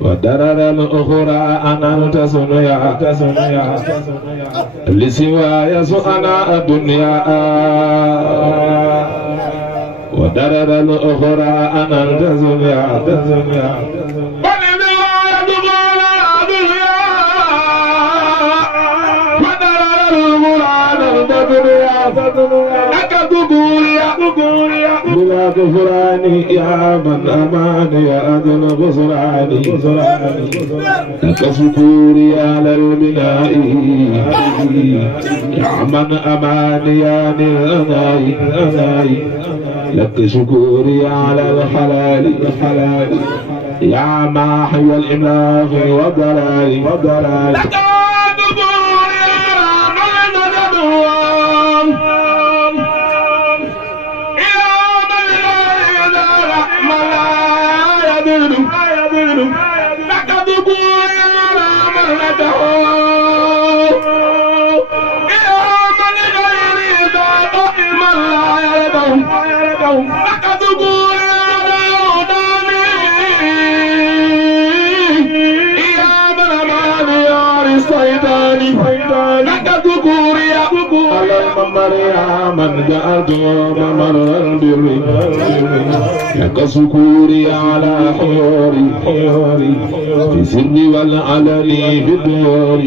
ودرر الأخرى أنا تسنيا لسواي سؤنا الدنيا ودرر الأخرى أنا تسنيا بلا كفراني يا من أمان يا أذن غفراني لك شكوري على البناء يا من أمان يا الأناي لك شكوري على الحلال يا ماحي الإملاق والضلال من جعلت ممر البر لك سكوري على حيوري في سري والعلني بالديار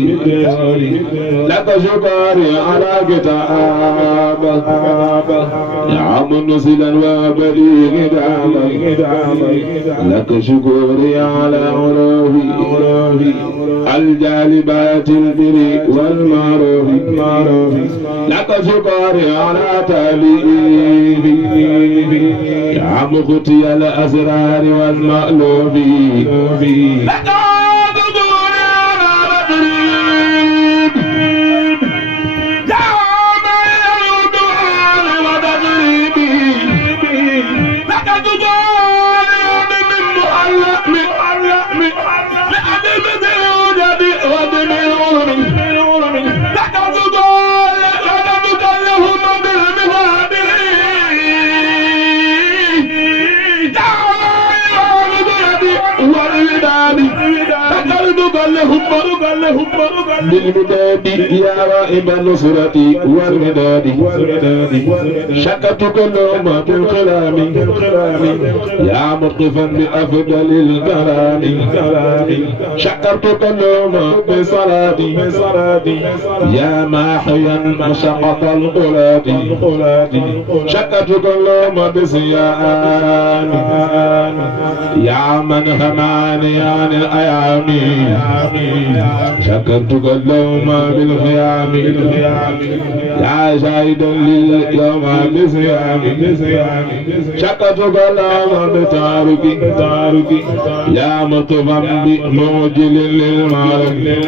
لك شكري على كتابك يا منزلا وبليغ دعمك لك شكوري على عروفي الجالبات البر والمعروف لك شكري على تأليفي يا مختي الأسرار والمألوف لك بالمداد يا رائب النصرة والمداد شكت كل ما بالكلام يا مطفا بأفضل الكلام شكرت كل ما بصلاتي يا ماحيا مشقة القلات شكت كل ما بصيام يا من هماني عن الأيام شكرتك اللوم بالخيام يا شاهد لليوم بصيام شكرتك اللوم بتارك يا مطفا بموجل للمعرك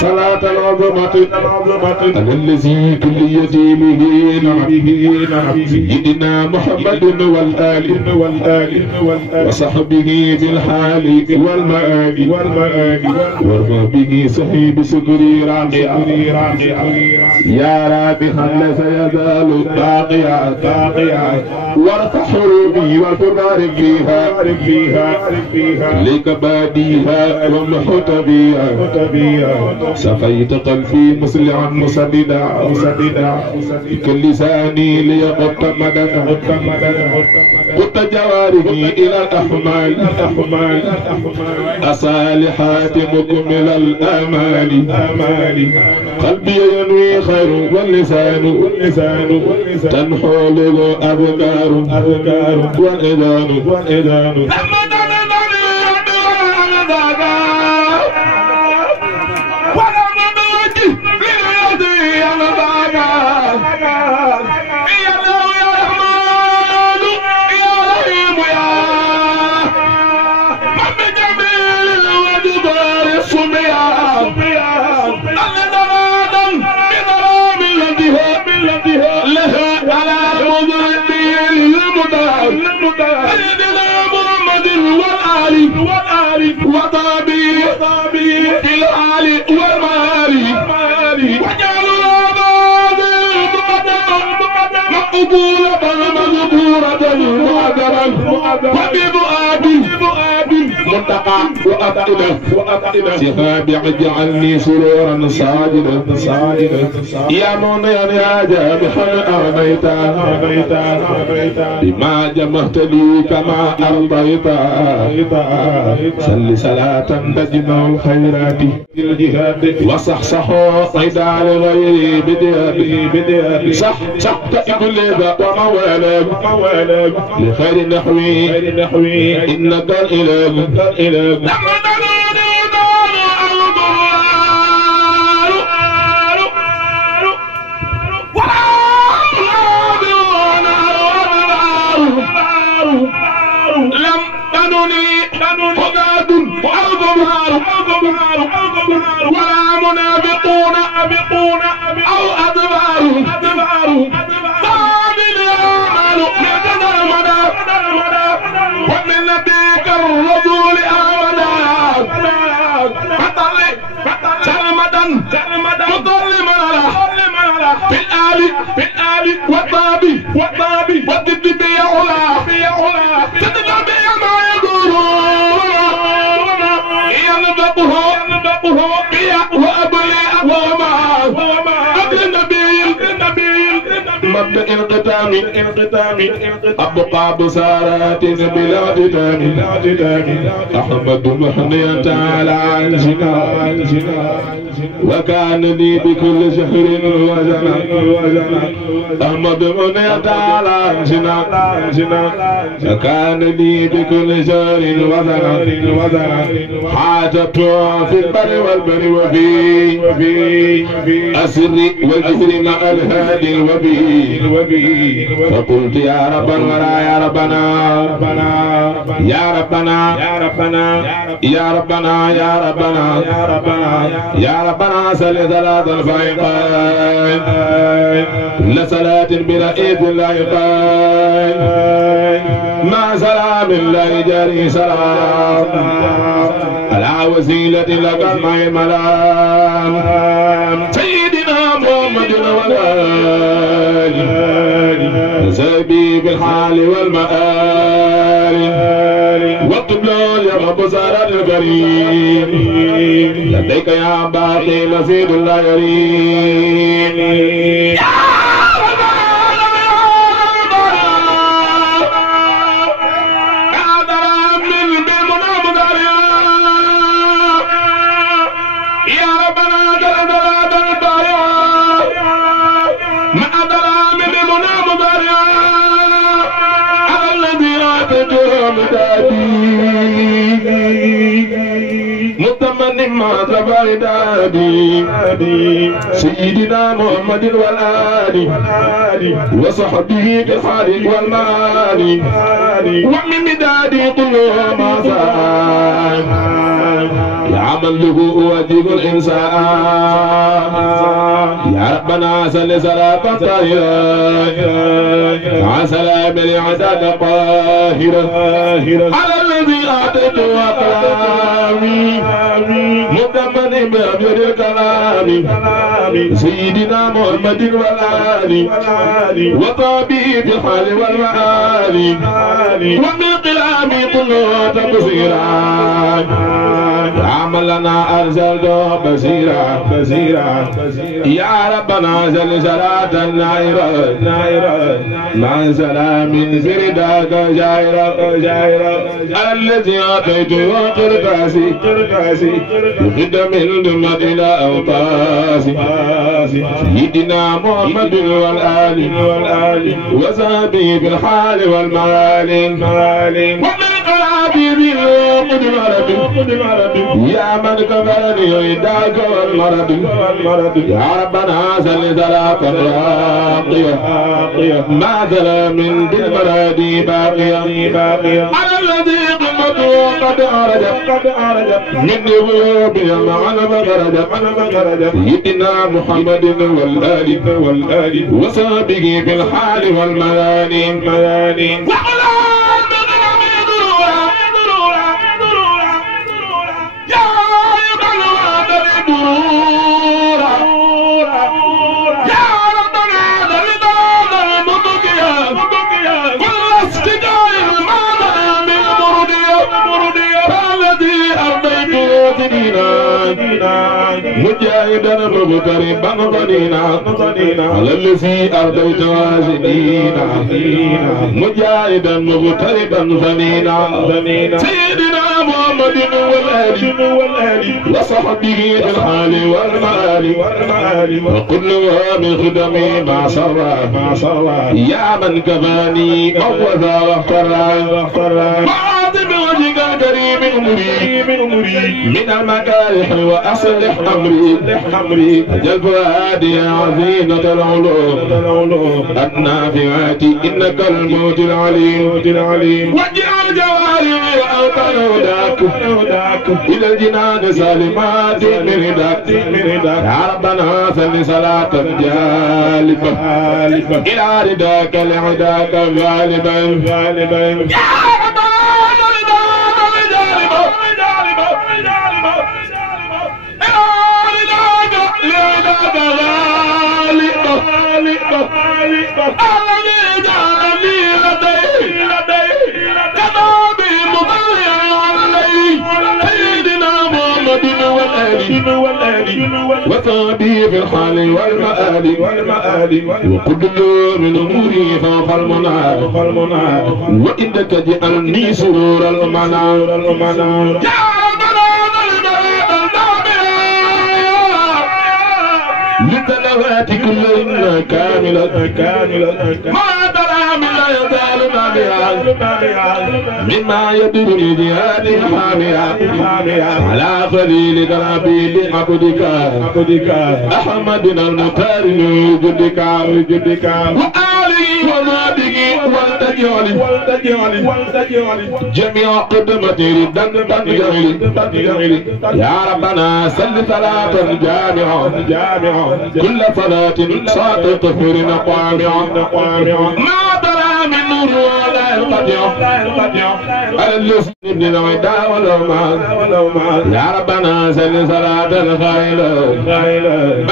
صلاة العظمة الذي كليتي به سيدنا محمد والآل وصحبه بالحال والمآل وارضى به صحيب سكري راقعا يا رابحا لسيزال باقيا وارفع حروبي والفرار فيها لك باديها ومحت بيها سقيت قلبي مسلعا مسددا كاللساني ليقط مددا قلت جوارحي إلى الأحمال أصالحات مكمل الآمال قلبي ينوي خير واللسان تنحو له أذكار والإذان وطابي في العالي والمالي وجعلوا مقبولة مذكورة مؤدرا وببؤابي منتقى وأبئدة سفابع اجعلني سرورا صاجدا يا منيا يا جامحا أغنيتا بما جمعت لي كما أرضيتا صل صلاة تجمع الخيرات وصحصحوا صيدا لغيري بديابي صح تأكل ذا وموالب لخير نحوي إنك الإله ولا منافقون أو أدبار قابل يعمل من المدى ومن نبيك الرجل آمنا فطلق سلمدا مظلما في الآل والطابي والضد بيعلا تدل بيما يدور ينبقه بيا وأبلي أقوما قبل النبي مبدأ انقطامي أبقى بسارات بلا اعتدام أحمد محنيا تعالى عن جنا وكان لي بكل شهر وجنا أحمد محنيا تعالى عن جنا وكان لي بكل شهر وجنا حاجة في البر والبر وفي أسري والجهر مع الهادي الوبي فقلت يا رب الورى يا ربنا سل ثلاث الفائقين لصلاة برئيس اللائقين مع سلام الله جاري سلام على وسيلة لك الماء ملام سيدنا محمد والآل سبي بالحال والمآل واكتب له اليوم بصارة الكريم لديك يا باقي مسيد الله يريم متمنى زبايدادي سيدنا محمد والآل وصحبه بالحال والمال ومن مدادي كله ما زال يعمل له واجب الإنسان يا ربنا صل صلاة طاهرة مع سلام العداد الطاهرة على الذي أعطيته أقلامي متمن بأبيض الكلام سيدنا محمد والآل وطابي بالحال والمآل ومن قلامي كله تبصيرا عمل لنا أرسلته بصيرا يا ربنا زل صلاة نائرة مع سلام زرداك جائرة الذي أعطيته قرطاسي يخد من دمة إلى أوطاسي سيدنا محمد والآل وصحبه في الحال والمال ومن قرابي قد مرض يا من كفرني ويداك والمرض يا ربنا صل صلاة راقية ما زال من بالمراد باقية على الذي قمته قد أرجت من غيوب معنا فخرجت سيدنا محمد والآل وصحبه في الحال والمال مجاهدا مغتربا ظنينا على الذي أرضيت وازدينا مجاهدا مغتربا ظنينا سيدنا محمد والآل وصحبه في الحال والمآل وكل من خدمي ما صرى يا من كفاني موذا واخترى وعاظم وجهك كريم أمري من المكارح وأصلح أمري أجل فؤادي عزينة العلوم النافعات إنك الموت العليم واجعل جوارحي وأوطن هداك إلى الجنان سالمات من هداك يا ربنا صل صلاة جالبة إلى رداك لعداك غالبا وصابي في الحال والمآل وكل من أموري فوق المنى وإنك تجعلني سرور المنى لتلوات كلنا كاملة ما ترى من لا يزال نابعا مما يدر لجهاد حامية على خليل ربي عبدك أحمدنا المختار جدك وآله وصحبه والتجعل جميع قدمتي ردن يا ربنا سل صلاة جامعة كل صلاة صلاة طهر قامعة ما ترى من نور ولا ينقطع على اللسان ابن العداء والأومان يا ربنا سل صلاة خيرة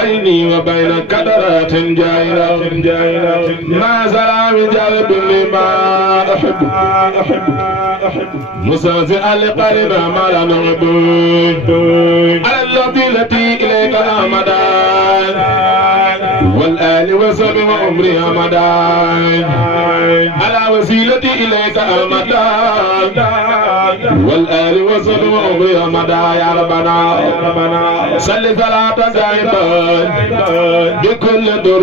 بيني وبين كدرات جائرة ما زال من جلب لما أحب مسازئا لقلنا ما لا نعبد على التي إليك آمدان والآل وصحبه وعمري آمدان على وسيلتي إليك آمدان والآل وصحبه وعمري آمدان يا ربنا صل صلاة دائما بكل در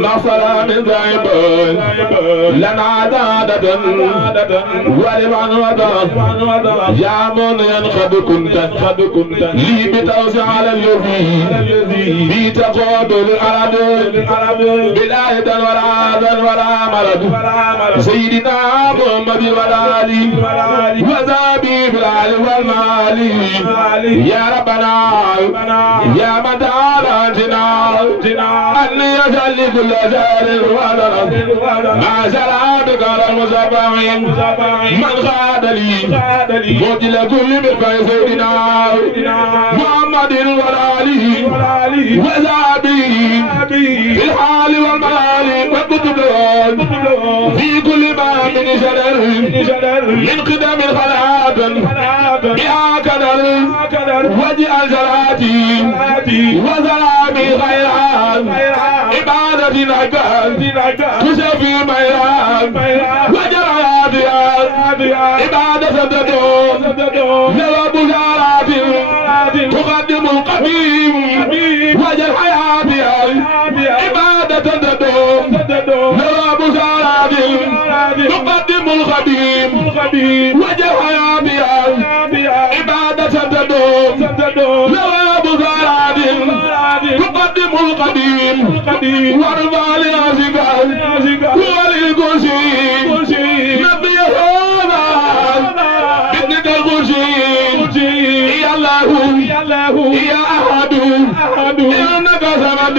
نصر من دائما لنا عدادة ولمن وضع يا من ينخد كنت لي بتوسع على الذي بي تقود العرب بلا هدى ولا آذى ولا مرض سيدنا محمد والآل وذابي في العلي والمال يا ربنا يا من تعالى أن يجعل كل زال ما زال بك المصابعين من خاد لي موتل كل من سيدنا محمد والآله وذابي في الحال والمال وكتبون في كل ما من شرر من قدم الخلائق يا كدر واجعل صلاتي وسلامي خيرا عبادة تشفي ميران واجعل هاديا عبادة تدوم جواب زارات تقدم القديم واجعل حياتي عبادة تدوم جواب زارات تقدم القديم واجعل حياتي عبادة تدوم جواب زارات تقدم القديم وارضى لنفسك وللكرسي نبي هذا بابنك الكرسي يا الله يا أحد إنك صمد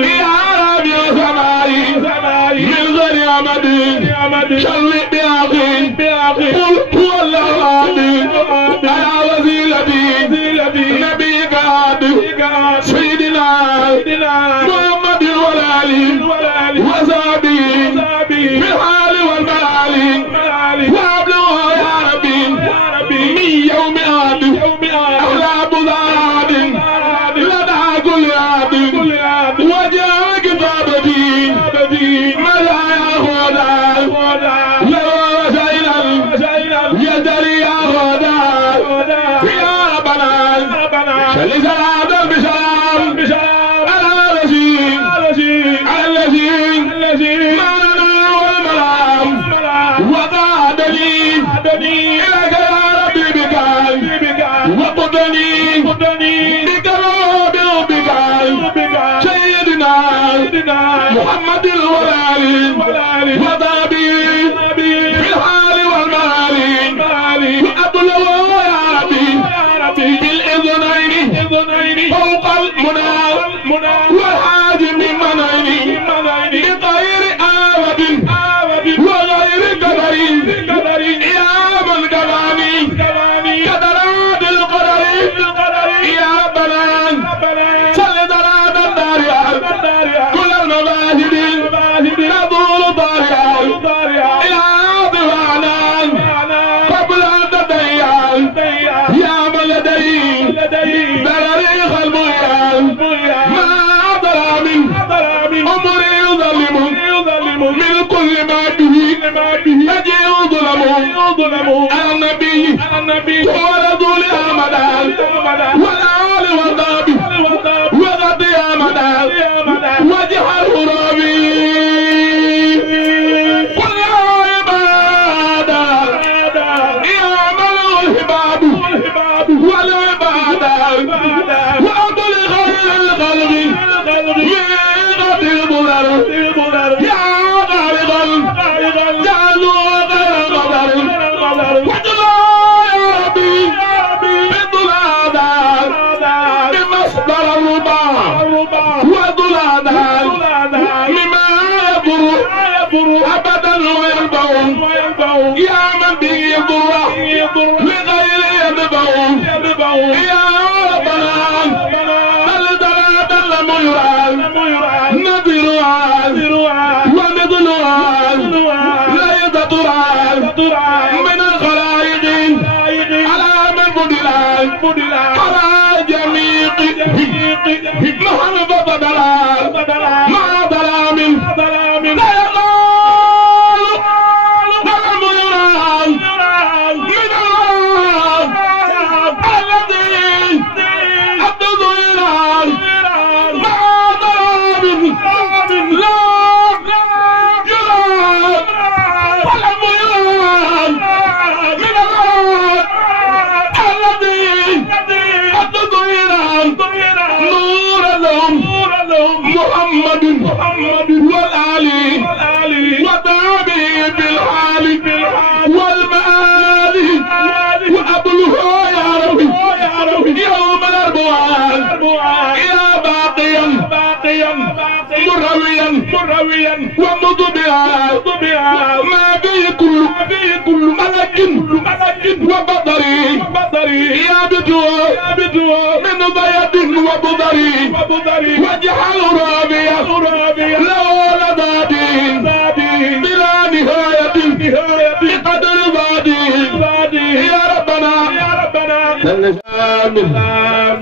يا رب يا سماي من غير عمد شلق بأخي قل هو الله أحد على وسيلتي نبيك أحد سيدنا محمد والآل وصحبه في الحال والمآل وابلغها يا ربي من يوم عاد أحلى بضاد لدى كل عاد وجاء كتابتي ماذا يا خدا لو وسائلا يدري يا خدا يا ربنا صل صلاة بسلام على الذي معنا والملام وقادني إليك يا ربي بك وقدني بك وبك سيدنا محمد والآل وضابي في الحال والمال وأبلغ يا ربي بالإذنين فوق المنى والحاج من منين بغير آوة وغير قدر يا من قدرني قدرات القدر يا بنان صل دلال الدار كل المباهد نظور ضاريا يا ضوانان قبل أن تديان يا من لدي برريخ الميان ما أدرى من أمري يظلم من كل ما به يجي ظلم على النبي هو رسول أحمد والآل والنبي وغطي أحمد وجه الغرابي قل يا عبادة يعمل الهباب والعبادة وأبل خير الخلق يغطي البلر يا غارغا جعلوا غير مضر وجلا يا ربي بضلادا بمصدر الربا وضلادا مما يضر أبدا وينبع يا من به يضر لغير ينبع يا ربنا دل ميران نذرها ومثلها لا ترى من الخلائق على من فضل على جميع محمد بدلا ما ظلام لا يقال ظلم يرى من الله الذي أبدو إيران ما ظلام لا محمد والآل وتابعه بالحال والمآل وأبلغ يا ربي يوم الأربعاء يا باقيا مرويا ومضبعا ما به كل ملك وبطري يا بدو من ضيد وبضري واجعل رابيا لو لدادين بلا نهاية بقدر ضادين يا الشامل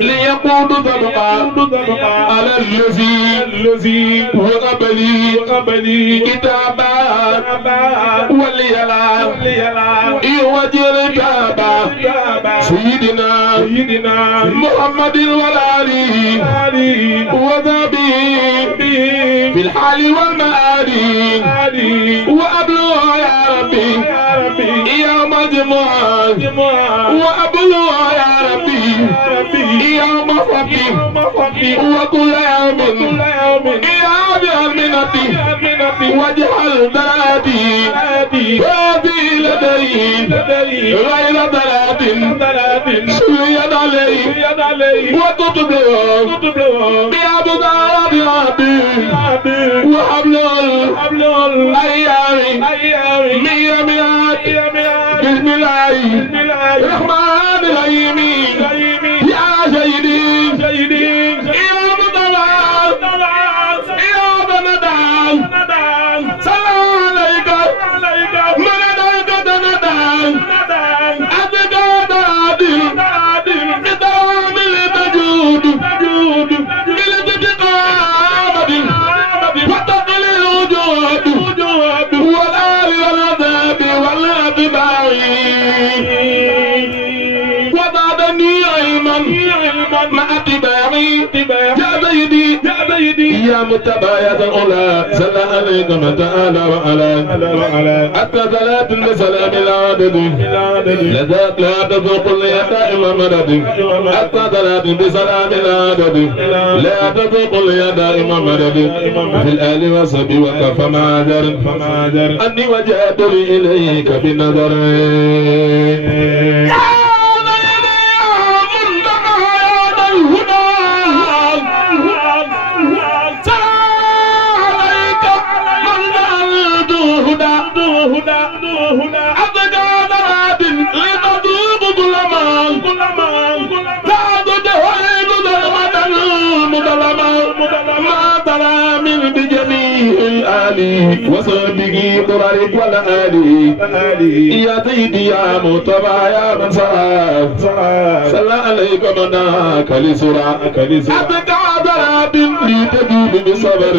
ليقود ذبقا على الذي وقبلي كتابا وليلا يوجر كتابا سيدنا محمد والآله وذبي في الحال والمآل وأبلغ يا ربي يا مجموعة وأبلغ يا ربي يا مفقي وكل يوم يا بأمنتي واجعل دراتي وابي لدي غير درات سويا علي وتطبع بأبدار ربي وحبل الأيام مياميات بسم الله الرحمن الرحيم يا سيدي يا مطلع يا بندان سلام عليك مندان دندان أبقى دادل بدوام الوجود بالاتقامة وتقل الوجود والآل والعذاب والأتباع وزادني علما مع اتباعي يا سيدي يا متبايا الأولى صلى عليك من تعالى وعلى حتى صلاة بسلام العدد لذاك لا تذوق اليد إما مدد حتى صلاة بسلام العدد لا تذوق اليد إما مدد في الآل وصحبه وكف معذر أني وجهت إليك بالنظر وصحبه قرارك والآلي يا سيدي يا متبع يا من صلى عليك مناك لسرعة أبقى ضراب لتجوب بصبر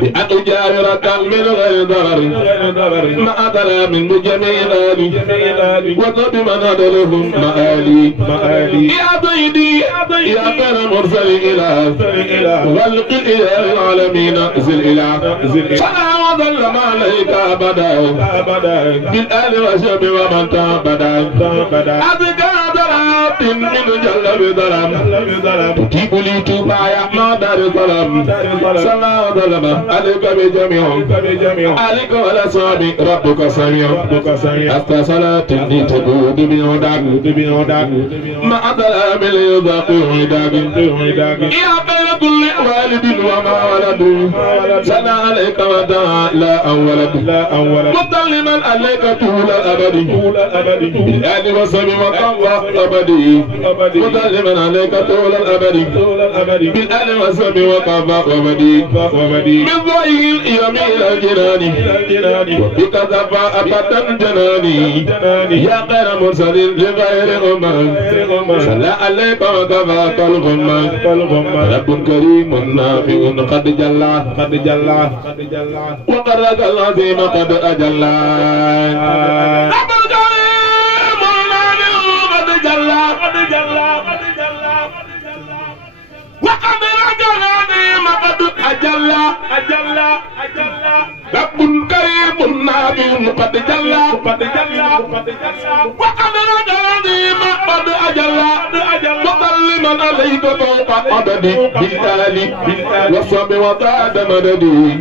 بأن أجارك من غير ضرر ما أدرى من بجميع الآلي وقد من أدرهم مآلي يا سيدي يا خير مرسل إله غلق الإله العالمين زل إله صلى وظلم عليك أبدا بالآل وشب ومن تابدا أبقى ضراب من جل بضرم تجيب لي توبا يا ما دار الظلم صلى وظلم عليك بجميع عليك ولا صابي ربك سميع حتى صلاة تقود بنوداك ما أدرى من يضاق عداك يا خير كل والد وما ولد صلى عليك ودعا لا أولد مظلما عليك طول الأبد بالآل وصحبه وقوى أبدي مظلما عليك طول الأبد بالآل وصحبه وقوى أبدي من ضعيف يميل الجنان وبك ذفى أبدا جناني يا خير مرسل لغير أمان صلى عليك وكفى كالغمان رب كريم نافع قد جلى وقرك العظيم قد أجلى رب كريم نافع قد جلى وقد رجلني قد أجلى رب كريم نافع قد جلى وقد رجلني قد أجلى وظلما عليك فوق عددي بالآل والصب وقعد مددي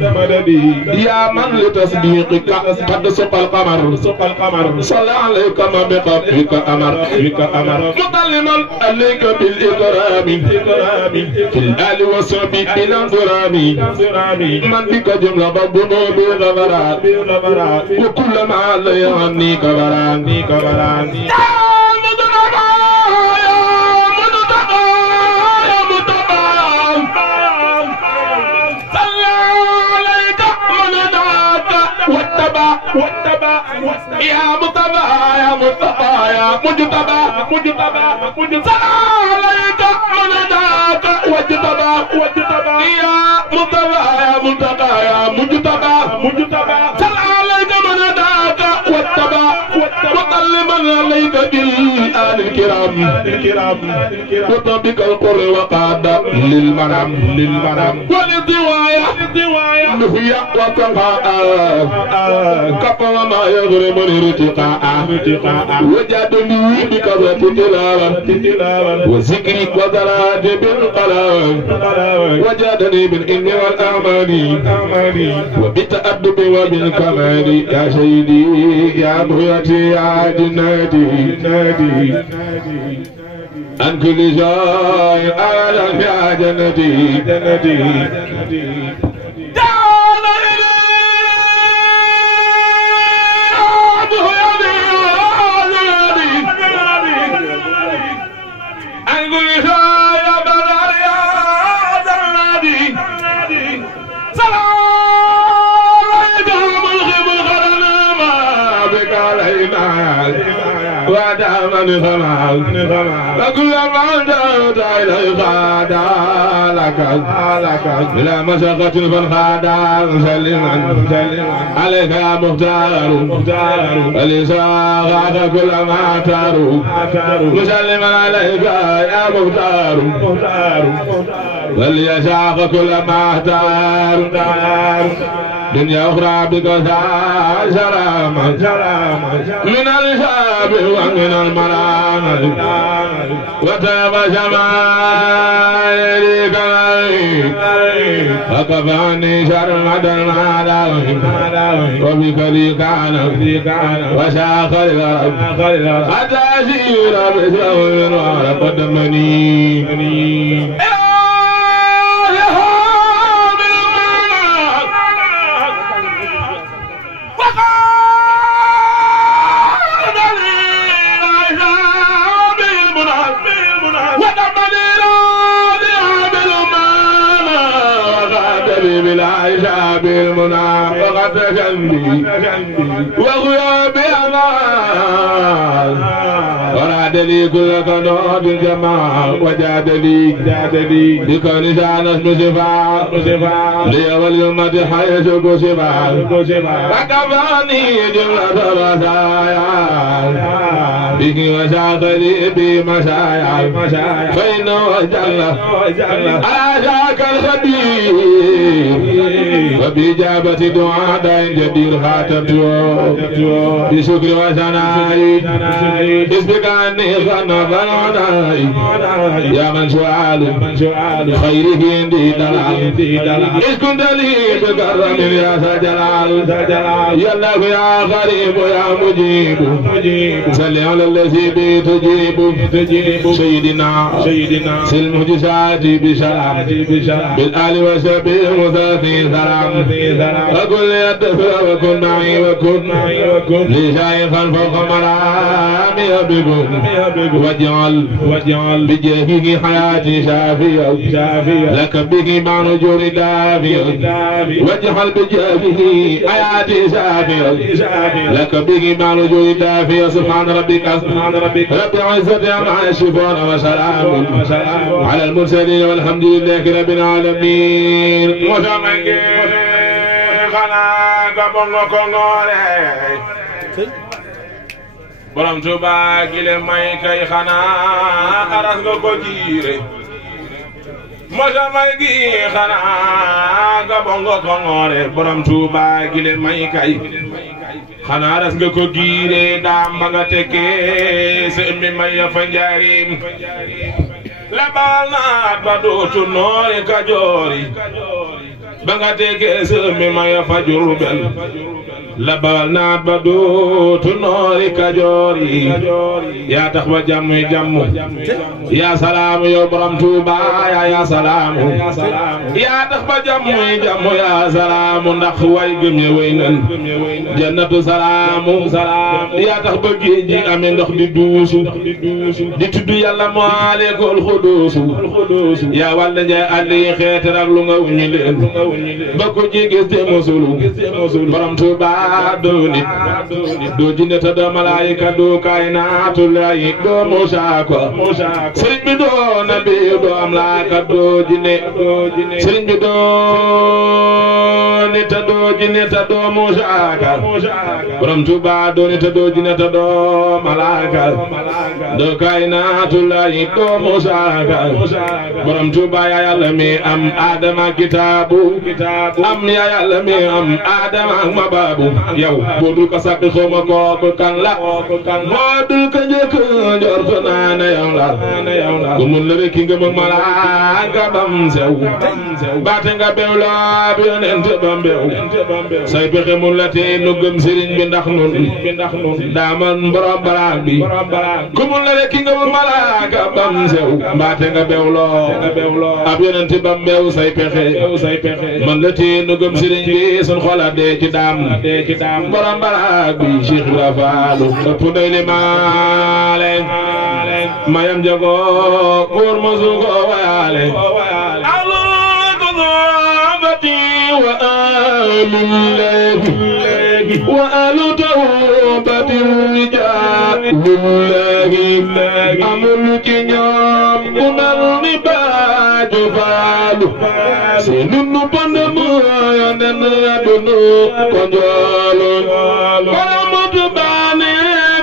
يا من لتصديقك قد سق القمر صلى عليك ما بقبرك أمر مظلما عليك بالإكرام في الآل والصب بلا انظرام من بك جملة بالذنوب غفرات وكل ما علي عني كبران يا مصطفى يا مصطفى يا مجتبى سلام عليك من هداك واجتبى يا مصطفى يا مصطفى يا مجتبى سلام عليك من هداك واتبع وطل من عليك بالآل الكرام وطبق القر وقاد للمرام وللضوايا نفيا وطفاء كفر ما يغرم الارتقاء وجدني بكثرة تلاوة وذكرك وذرات بالقلم وجدني بالإن والأعمال وبالتأدب وبالكمال يا سيدي يا بغيتي يا جناتي عن كل شيء أعلم يا جنتي ودامني خمال وكل ما دعوت إليه خادا لك بلا مشقة فانخادا مسلما عليك يا مختار ولساغاك كل ما اختاروا مسلما عليك يا مختار وليساغ كل ما اختار دنيا أخرى بكثار سلاما من الشاب ومن المرام وتاب شمائلك فكفاني شر مدى المعلم وبك لي كان وشاق الغرب حتى أسير بسوء وقدمني بالعيشة بالمنافقة جنبي وغياب أمان وراد لي كل قنوات الجماعة وجاد لي بكون شان اسم صفاء لي واليوم حيث كسبا وكفاني جملة رسايا به وساق لي بمسايا فإنه جل عاشاك الخبير وبإجابة دعاء جدير خاتمته بشكر وثنائي اسمك عني خنفا عناي يا من سؤال خيره عندي دلال إذ كنت لي بكرم يا سجلال يا الله يا غريب يا مجيب صل على الذي به تجيب سيدنا سلمجسات بسلام بالآل وسبه مثاثي سلام وكل يدفع وكن معي وكن لي شيخا فوق مرامي واجعل بجاهه حياتي شافية لك به مع نجور دافية واجعل بجاهه حياتي شافية لك به مع نجور دافية سبحان ربك رب العزة عما يصفون وسلام على المرسلين والحمد لله رب العالمين borom Tuuba gile may kay xanaa aras nga ko jiire mosa may gi xanaa nga bongo ko ngoore borom Tuuba gile may kay xanaa aras nga ko giire daam ba nga tekkee se mi may ya fa njaarim la baal naat ba dootu noori Kajoori ba nga tekkee se mi may ya fa Jurbel la baal naat ba dootu noori Kajoori yaa tax ba jàmm yaa salaamu yow borom Tuuba yaa salaamu yaa tax ba jàmm yaa salaamu ndax way gëm ya way nan jannatu salaamu yaa tax ba géej gi amee ndox di duusu di tudd yàlla maalikul xuduusu yaa wàll njaay àlli xeete rak lu nga wuñu leen ba ko ci gis te mosulu borom Tuuba doo nit doo jinne te doo malaayika doo kaynaatul laay doo Muusaa ko sëriñ bi doo nabi doo amlaaka doo jinne sëriñ bi doo nit te doo jinne te doo Muusaa ka borom Tuuba doo nit te doo jinne te doo malaayika doo kaynaatul laay doo Muusaa ka borom Tuuba yaa Yàlla mi am Adama kitaabu am yaa Yàlla mi am Adama ak Mabaabu yow boo dul ko sàkk xawma kooku kan la boo dul ko njëkk njortu naa ne yow la ku mun la rek ki nga mag malaaka bam sew baate nga bew la bi yonent bam bew say pexe mun la tee nu gëm sëriñ bi ndax nun daaman borom baraag bi ku mun la rek ki nga mag malaaka bam sew baate nga bew loo ab yonent bam bew say pexe man la tee nu gëm sëriñ bi sun xola dee ci daam borom baraag bi Cheikh Ibra Fall ëpp nay li maale mayam jago buur mosu ko wayaale alko zobati wa alullahi wa alu tawbati lillahi amul ci ñoom ku mel ni Baaju Faalu seenu nu bon mooyo nen adunu ko njoolu baramutu baane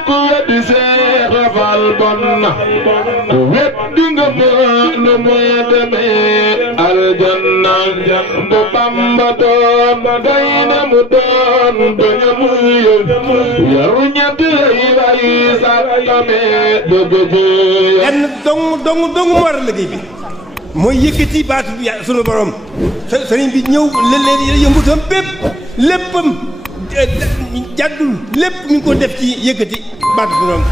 ku weddi Seex Faal bon na ku weddi nga nu muy demee aljanna bu Bamba doon gaynde mu doon doña muy yaru ñett lay bàyyi sàkkame dëgg ji lenn dong moo war a liggéey bi mooy yëkkati baatu sunu borom sëriñ bi ñëw leen yëngutam bépp léppam jàddul lépp mi ngi ko def ci yëkkati baatu sunu borom